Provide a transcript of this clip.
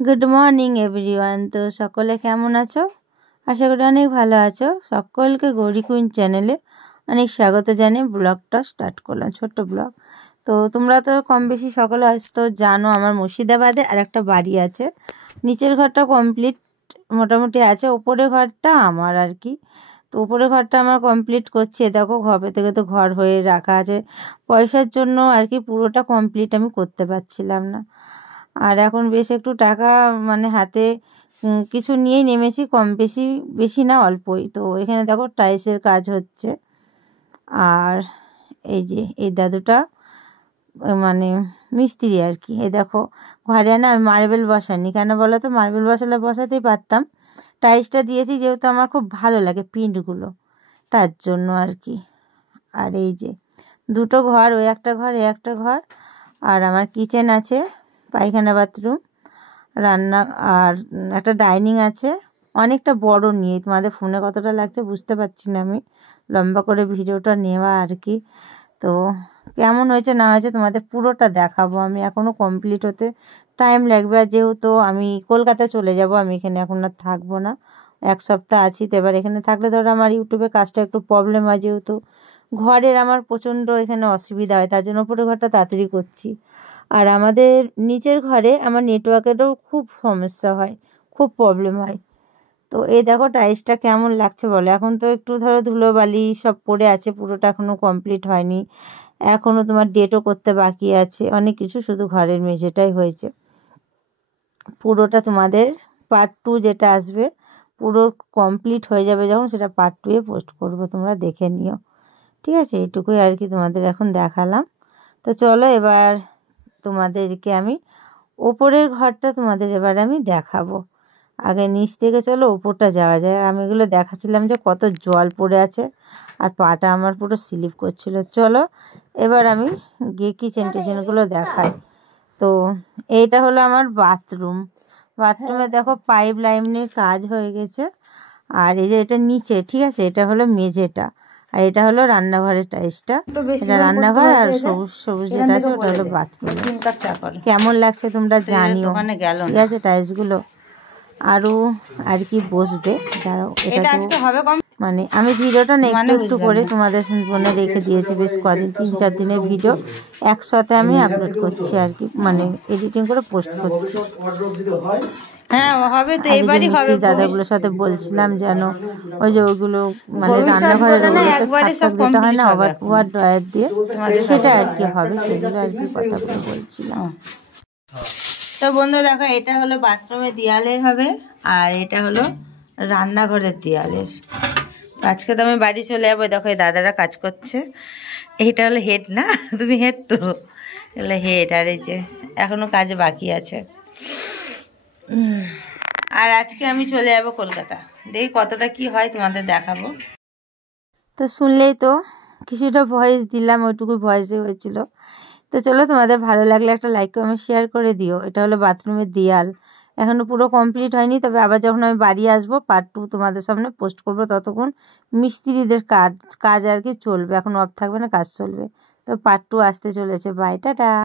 Good morning everyone. তো সকলে কেমন আছো? আশা করি অনেক ভালো আছো। সকলকে গৌরী কুইন চ্যানেলে অনেক স্বাগত জানিয়ে ব্লগটা স্টার্ট করলাম, ছোট্ট ব্লগ। তো তোমরা তো কম বেশি সকলে হয়তো জানো আমার মুর্শিদাবাদে আর একটা বাড়ি আছে। নিচের ঘরটা কমপ্লিট মোটামুটি আছে, ওপরের ঘরটা আমার আর কি। তো উপরের ঘরটা আমার কমপ্লিট করছি। দেখো ঘবে থেকে তো ঘর হয়ে রাখা আছে, পয়সার জন্য আর কি পুরোটা কমপ্লিট আমি করতে পারছিলাম না। আর এখন বেশ একটু টাকা মানে হাতে কিছু নিয়েই নেমেছি, কম বেশি, বেশি না অল্পই। তো এখানে দেখো টাইলসের কাজ হচ্ছে। আর এই যে এই দাদুটা মানে মিস্ত্রি আর কি। এই দেখো ঘরে না আমি মার্বেল বসাইনি, কেন বলো তো? মার্বেল বসালে বসাতেই পারতাম, টাইলসটা দিয়েছি যেহেতু আমার খুব ভালো লাগে প্রিন্টগুলো, তার জন্য আর কি। আর এই যে দুটো ঘর, ওই একটা ঘর এ একটা ঘর। আর আমার কিচেন আছে, পায়খানা বাথরুম, রান্না, আর একটা ডাইনিং আছে। অনেকটা বড় নিয়ে তোমাদের ফোনে কতটা লাগছে বুঝতে পারছি না, আমি লম্বা করে ভিডিওটা নেওয়া আর কি। তো কেমন হয়েছে না হয়েছে তোমাদের পুরোটা দেখাবো আমি। এখনও কমপ্লিট হতে টাইম লাগবে, আর যেহেতু আমি কলকাতা চলে যাব, আমি এখানে এখন আর থাকবো না, এক সপ্তাহ আছি। তো এবার এখানে থাকলে ধরো আমার ইউটিউবে কাজটা একটু প্রবলেম হয়, যেহেতু ঘরের আমার প্রচণ্ড এখানে অসুবিধা হয়, তার জন্য উপরের ঘরটা তাড়াতাড়ি করছি। আর আমাদের নিচের ঘরে আমার নেটওয়ার্কেরও খুব সমস্যা হয়, খুব প্রবলেম হয়। তো এই দেখো টাইলসটা কেমন লাগছে বলো? এখন তো একটু ধরো ধুলোবালি সব পড়ে আছে, পুরোটা এখনও কমপ্লিট হয়নি, এখনও তোমার ডেটও করতে বাকি আছে, অনেক কিছু, শুধু ঘরের মেঝেটাই হয়েছে। পুরোটা তোমাদের পার্ট 2 যেটা আসবে, পুরো কমপ্লিট হয়ে যাবে যখন, সেটা পার্ট 2-এ পোস্ট করবো, তোমরা দেখে নিও, ঠিক আছে? এইটুকুই আর কি তোমাদের এখন দেখালাম। তো চলো এবার তোমাদেরকে আমি ওপরের ঘরটা তোমাদের এবার আমি দেখাবো। আগে নিচ থেকে চলো ওপরটা যাওয়া যায়। আর আমি এগুলো দেখাচ্ছিলাম যে কত জল পড়ে আছে, আর পাটা আমার পুরো স্লিপ করছিল। চলো এবার আমি গিয়ে কিচেন টিচেনগুলো দেখাই। তো এইটা হলো আমার বাথরুম। বাথরুমে দেখো পাইপ লাইনের কাজ হয়ে গেছে। আর এই যে এটা নিচে, ঠিক আছে, এটা হলো মেঝেটা, আর এটা হলো রান্নাঘরের টাইলসটা। এটা রান্নাঘর, আর সবুজ সবুজ যেটা আছে ওটা হলো বাথরুম। কেমন লাগছে তোমরা জানিও, ঠিক আছে টাইলসগুলো। আরও আর কি বসবে, দাঁড়াও, এটা আজকে হবে মানে আমি ভিডিওটা না একটু একটু করে তোমাদের ফোনে রেখে দিয়েছি, বেশ কদিন, 3-4 দিনের ভিডিও একসাথে আমি আপলোড করছি আর কি, মানে এডিটিং করে পোস্ট করছি। হ্যাঁ হবে তো, এবারই হবে। দাদাগুলোর সাথে বলছিলাম যেন ওই যে ওইগুলো মানে রান্নাঘরের যেটা হয় না ওভার ড্রয়ার দিয়ে, সেটা আর কি হবে, সেগুলো আর কি কথাগুলো বলছিলাম। তো বন্ধু দেখো এটা হলো বাথরুমের দেয়ালের হবে, আর এটা হলো রান্নাঘরের দেয়ালের। আজকে তো আমি বাড়ি চলে যাবো। দেখো এই দাদারা কাজ করছে। এইটা হলো হেড না, তুমি হেড তো, এগুলো হেড। আর এই যে এখনো কাজ বাকি আছে। আর আজকে আমি চলে যাব কলকাতা, দেখি কতটা কি হয় তোমাদের দেখাবো। তো শুনলেই তো কিছুটা ভয়েস দিলাম, ওইটুকু ভয়েসে হয়েছিল। তো চলো তোমাদের ভালো লাগলে একটা লাইক কমেন্ট শেয়ার করে দিও। এটা হলো বাথরুমের দেয়াল, এখনও পুরো কমপ্লিট হয়নি, তবে আবার যখন আমি বাড়ি আসবো পার্ট 2 তোমাদের সামনে পোস্ট করবো। ততক্ষণ মিস্ত্রিদের কাজ আর কি চলবে, এখন অফ থাকবে না, কাজ চলবে। তো পার্ট 2 আসতে চলেছে। Bye, tata.